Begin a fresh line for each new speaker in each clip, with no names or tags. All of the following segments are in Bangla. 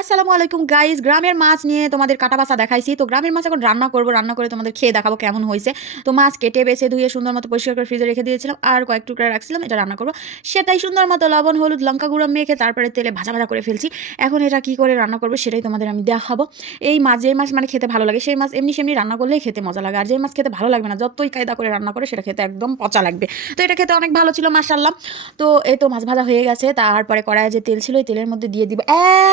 আসসালামু আলাইকুম গাইস গ্রামের মাছ নিয়ে তোমাদের কাটা বাসা দেখাইছি। তো গ্রামের মাছ এখন রান্না করব, রান্না করে তোমাদের খেয়ে দেখাবো কেমন হয়েছে। তো মাছ কেটে বেছে ধুয়ে সুন্দর মতো পরিষ্কার করে ফ্রিজে রেখে দিয়েছিলাম আর কয়েক টুকরা রাখছিলাম, এটা রান্না করব। সেটাই সুন্দর মতো লবণ, হলুদ, লঙ্কা গুঁড়ো মেখে তারপরে তেলে ভাজা ভাজা করে ফেলছি। এখন এটা কি করে রান্না করব সেটাই তোমাদের আমি দেখাবো। এই মাছ যে মাছ মানে খেতে ভালো লাগে, সেই মাছ এমনি সেমনি রান্না করলেই খেতে মজা লাগে। আর যে মাছ খেতে ভালো লাগবে না, যতই কায়দা করে রান্না করে সেটা খেতে একদম পচা লাগবে। তো এটা খেতে অনেক ভালো ছিল মাসাল্লাহ তো এই তো মাছ ভাজা হয়ে গেছে, তারপরে কড়াইয়ে যে তেল ছিল ওই তেলের মধ্যে দিয়ে দিব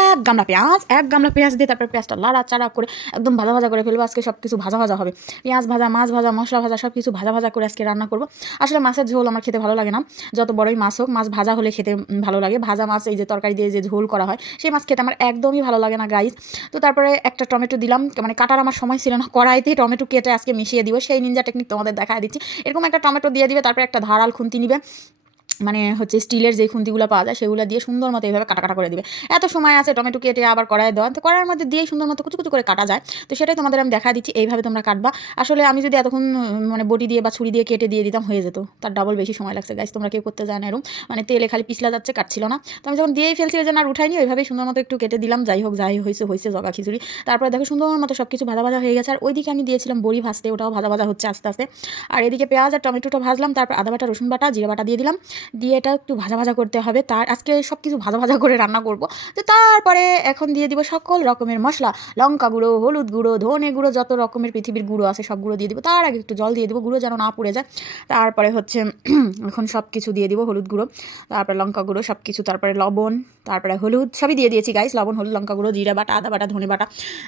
এক গামলা পেঁয়াজ, এক গামলা পেঁয়াজ দিয়ে তারপরে পেঁয়াজটা লাড়া চাড়া করে একদম ভাজা ভাজা করে ফেলব। আজকে সব কিছু ভাজা ভাজা হবে। পেঁয়াজ ভাজা, মাছ ভাজা, মশলা ভাজা সব কিছু ভাজা ভাজা করে আজকে রান্না করব। আসলে মাছের ঝোল আমার খেতে ভালো লাগে না। যত বড়ই মাছ হোক, মাছ ভাজা হলে খেতে ভালো লাগে। ভাজা মাছ, এই যে তরকারি দিয়ে যে ঝোল করা হয়, সেই মাছ খেতে আমার একদমই ভালো লাগে না গাইজ তো তারপরে একটা টমেটো দিলাম। মানে কাটার আমার সময় ছিল না। কড়াইতে টমেটো কেটে আজকে মিশিয়ে দিব। সেই নিনজা টেকনিক তোমাদের দেখা দিচ্ছি। এরকম একটা টমেটো দিয়ে দিবে, তারপরে একটা ধারাল খুন্তি নিবে। মানে হচ্ছে স্টিলের যে খুন্তিগুলো পাওয়া যায়, সেগুলো দিয়ে সুন্দর মতো এইভাবে কাটা কাটা করে দিবে। এত সময় আছে, টমেটো কেটে আবার কড়াই দেওয়া। তো কড়াইয়ের মধ্যে দিয়েই সুন্দর মতো কুচু কুচু করে কাটা যায়। তো সেটাই তোমাদের আমি দেখা দিচ্ছি, এইভাবে তোমরা কাটবা। আসলে আমি যদি এতক্ষণ মানে বটি দিয়ে বা ছুরি দিয়ে কেটে দিয়ে দিতাম, হয়ে যেত। তার ডাবল বেশি সময় লাগছে। গাইস তোমরা কেউ করতে যায় না মানে তেলে খালি পিছলা যাচ্ছে, কাটছিল না। তো আমি যখন দিয়েই ফেলছি, ওই জন্য আর উঠাইনি। ওইভাবেই সুন্দর মতো একটু কেটে দিলাম। যাই হোক, যাই হয়েছে হয়েছে জগা খিচুড়ি। তারপরে দেখো সুন্দর মতো সব কিছু ভাজা ভাজা হয়ে গেছে। আর ওইদিকে আমি দিয়েছিলাম বড়ি ভাজতে, ওটাও ভাজা ভাজা হচ্ছে আস্তে আস্তে। আর এদিকে পেঁয়াজ আর টমেটোটা ভাজলাম। তারপর আদা বাটা, রসুন বাটা, জিরা বাটা দিয়ে দিলাম। দিয়ে এটা একটু ভাজা ভাজা করতে হবে। তার আজকে সব কিছু ভাজা ভাজা করে রান্না করব। তো তারপরে এখন দিয়ে দিব সকল রকমের মশলা। লঙ্কা গুঁড়ো, হলুদ গুঁড়ো, ধনে গুঁড়ো, যত রকমের পৃথিবীর গুঁড়ো আছে সব গুঁড়ো দিয়ে দিব। তার আগে একটু জল দিয়ে দিব, গুঁড়ো যেন না পুড়ে যায়। তারপরে হচ্ছে এখন সব কিছু দিয়ে দিব হলুদ গুঁড়ো। তারপরে লঙ্কা গুঁড়ো সব কিছু তারপরে লবণ, তারপরে হলুদ সবই দিয়ে দিয়েছি গাইস লবণ, হলুদ, লঙ্কা গুঁড়ো, জিরা বাটা, আদা বাটা, ধনে বাটা,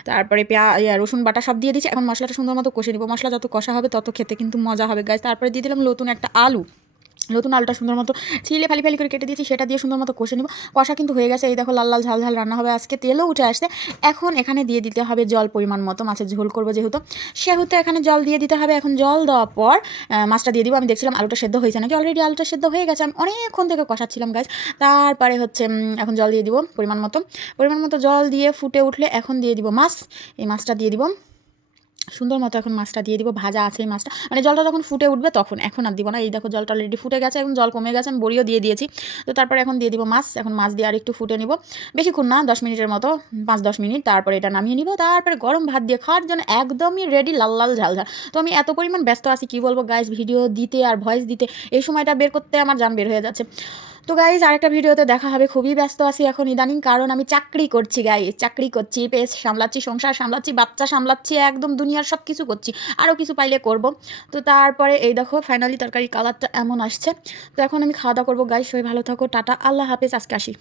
তারপরে পেঁয়া রসুন বাটা সব দিয়ে দিয়েছি। এখন মশলাটা সুন্দর মতো কষে নিব। মশলা যত কষা হবে তত খেতে কিন্তু মজা হবে গাইস তারপরে দিয়ে দিলাম নতুন একটা আলু। নতুন আলুটা সুন্দর মতো ছিলে ফালি ফালি করে কেটে দিয়েছি, সেটা দিয়ে সুন্দর মতো কষে নিব। কষা কিন্তু হয়ে গেছে, এই দেখো লাল লাল ঝাল ঝাল রান্না হবে, আজকে তেলও উঠে আসছে। এখন এখানে দিয়ে দিতে হবে জল পরিমাণ মতো, মাছের ঝোল করব যেহেতু। সেহেতু এখানে জল দিয়ে দিতে হবে, এখন জল দেওয়ার পর মাছটা দিয়ে দিব। আমি দেখছিলাম আলুটা সেদ্ধ হয়েছে নাকি? অলরেডি আলুটা সেদ্ধ হয়ে গেছে, আমি অনেকক্ষণ থেকে কষাচ্ছিলাম গাছ তারপরে হচ্ছে এখন জল দিয়ে দিব পরিমাণ মতো। পরিমাণ মতো জল দিয়ে ফুটে উঠলে এখন দিয়ে দিব মাছ, এই মাছটা দিয়ে দিব। সুন্দর মতো এখন মাছটা দিয়ে দিব, ভাজা আছে এই মাছটা। মানে জলটা যখন ফুটে উঠবে তখন, এখন আর দিব না। এই দেখো জলটা অলরেডি ফুটে গেছে এখন জল কমে গেছে, আমি বড়িও দিয়ে দিয়েছি। তো তারপরে এখন দিয়ে দিব মাছ, এখন মাছ দিয়ে আর একটু ফুটে নিব। বেশিক্ষণ না, দশ মিনিটের মতো, পাঁচ দশ মিনিট, তারপরে এটা নামিয়ে নিব। তারপরে গরম ভাত দিয়ে খাওয়ার জন্য একদমই রেডি লাল লাল ঝাল ঝাল। তো আমি এত পরিমাণ ব্যস্ত আছি, কি বলব গাইস ভিডিও দিতে আর ভয়েস দিতে, এই সময়টা বের করতে আমার জান বের হয়ে যাচ্ছে। তো গাইজ আরেকটা ভিডিওতে দেখা হবে। খুবই ব্যস্ত আছি এখন ইদানিং, কারণ আমি চাকরি করছি গাইজ চাকরি করছি পেস সামলাচ্ছি, সংসার সামলাচ্ছি, বাচ্চা সামলাচ্ছি, একদম দুনিয়ার সব কিছু করছি। আরও কিছু পাইলে করব। তো তারপরে এই দেখো ফাইনালি তরকারি কালারটা এমন আসছে। তো এখন আমি খাওয়া দাওয়া করব গাইজ সবাই ভালো থাকো, টাটা, আল্লাহ হাফেজ, আজকে আসি।